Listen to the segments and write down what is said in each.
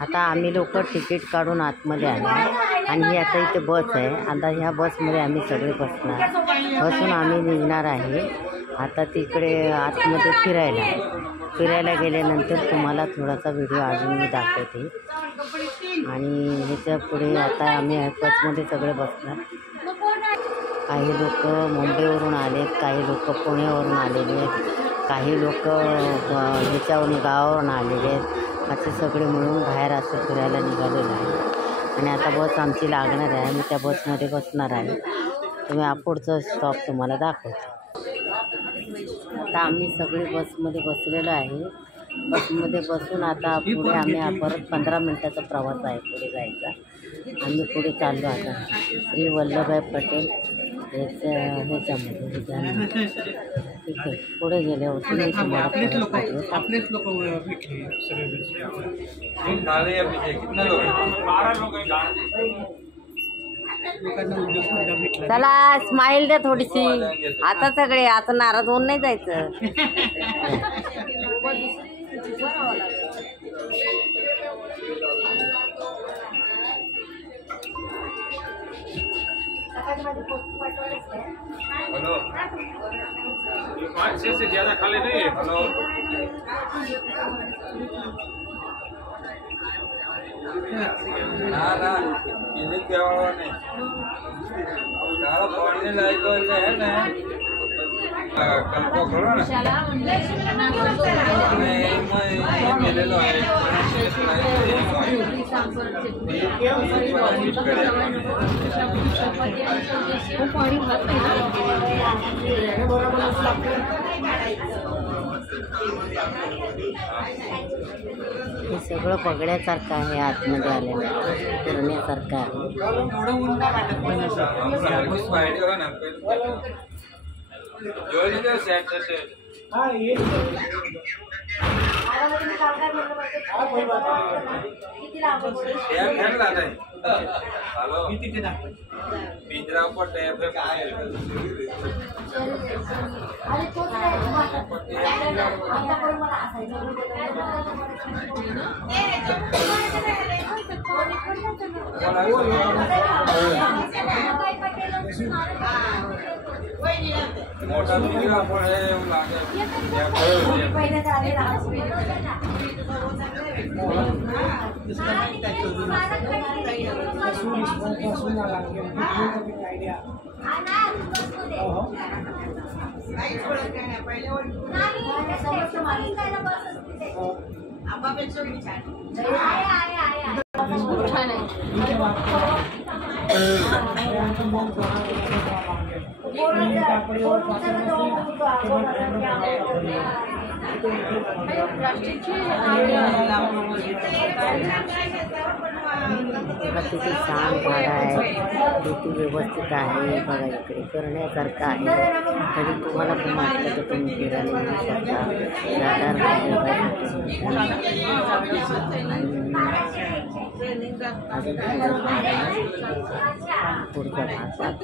आता आम्ही लोक तिकीट काढून आतमध्ये आलो आणि ही आता इथे बस आहे. आता ह्या बसमध्ये आम्ही सगळे बसून आम्ही निघणार आहे. आता तिकडे आतमध्ये फिरायला गेल्यानंतर तुम्हाला थोडासा व्हिडिओ अजून मी दाखवते. आणि ह्याच्या पुढे आता आम्ही बसमध्ये सगळे बसणार. काही लोक मुंबईवरून आलेत, काही लोक पुण्यावरून आलेले आहेत, काही लोक ह्याच्यावरून गावावरून आलेले आहेत. असे सगळे मिळून बाहेर असं फिरायला निघालेलं आहे. आणि आता बस आमची लागणार आहे. मी त्या बसमध्ये बसणार आहे. तुम्ही पुढचं स्टॉप तुम्हाला दाखवतो. आता आम्ही सगळे बसमध्ये बसलेलो आहे. बसमध्ये बसून आता पुढे आम्ही परत 15 मिनटाचा प्रवास आहे पुढे जायचा. आम्ही पुढे चाललो आता श्री वल्लभभाई पटेल ह्याच्यामध्ये ठीक आहे. पुढे गेल्यावरती मी तुम्हाला चला स्माईल द्या थोडीशी. आता सगळे आता नाराज होऊन नाही जायचं. हेलो 5-6 से ज़्यादा खाली नहीं है. हेलो ना ना ये क्या हुआ नहीं सारा पानी लाइक है ना कल को करो ना मेरे लो है हे सगळं बघण्यासारखं आहे. आतमध्ये आलेलं फिरण्यासारखं आहे. मोटा पिंजरा पड़े किती छान झाड आहे. किती व्यवस्थित आहे. बघा इकडे करण्यासारखं आहे. तरी तुम्हाला पण वाटलं तर तुम्ही फिरायला येऊ शकता. पुढच्या भागात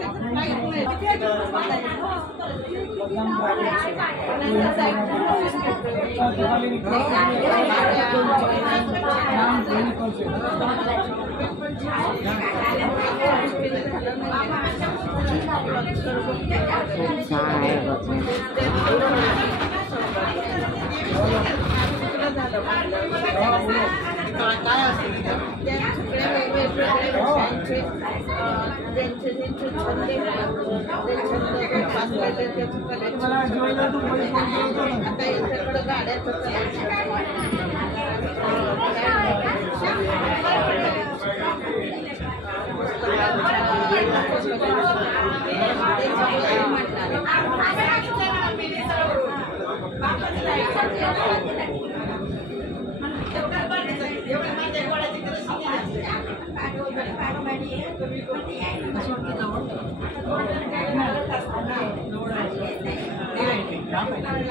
खूप छान आहे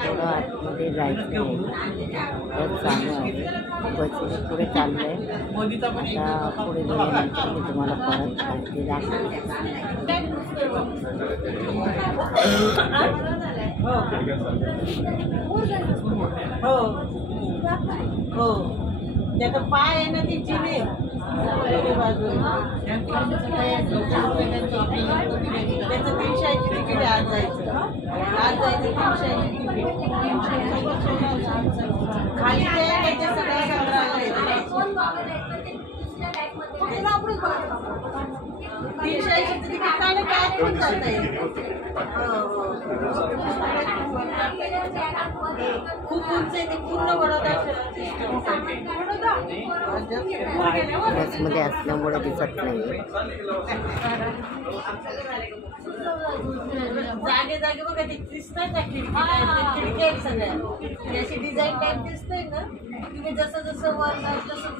थोडं आतमध्ये जायचं बस चालू आहे. बसने पुढे चाललं आहे. आता पुढे गेल्यानंतर मी तुम्हाला परत माहिती दाखवते. त्याचा पाय आहे ना ती चिने त्याचं 380 तिकीट आहे. आज जायचं 380 तिकीट. खाली ते सगळ्या संग्रहालय 380 तिकीट काढलं काय पण जाता येईल. खूप उंच आहे ते पूर्ण बडोदा बसमध्ये असल्यामुळे दिसत नाही. जागे जागे बघा ते दिसतात ना खिडकी आहेत सगळ्या अशी डिझाईन टाईप दिसतंय ना. तुम्ही जसं जसं वर जाल तसं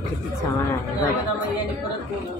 किती छान आहे. परत बोलून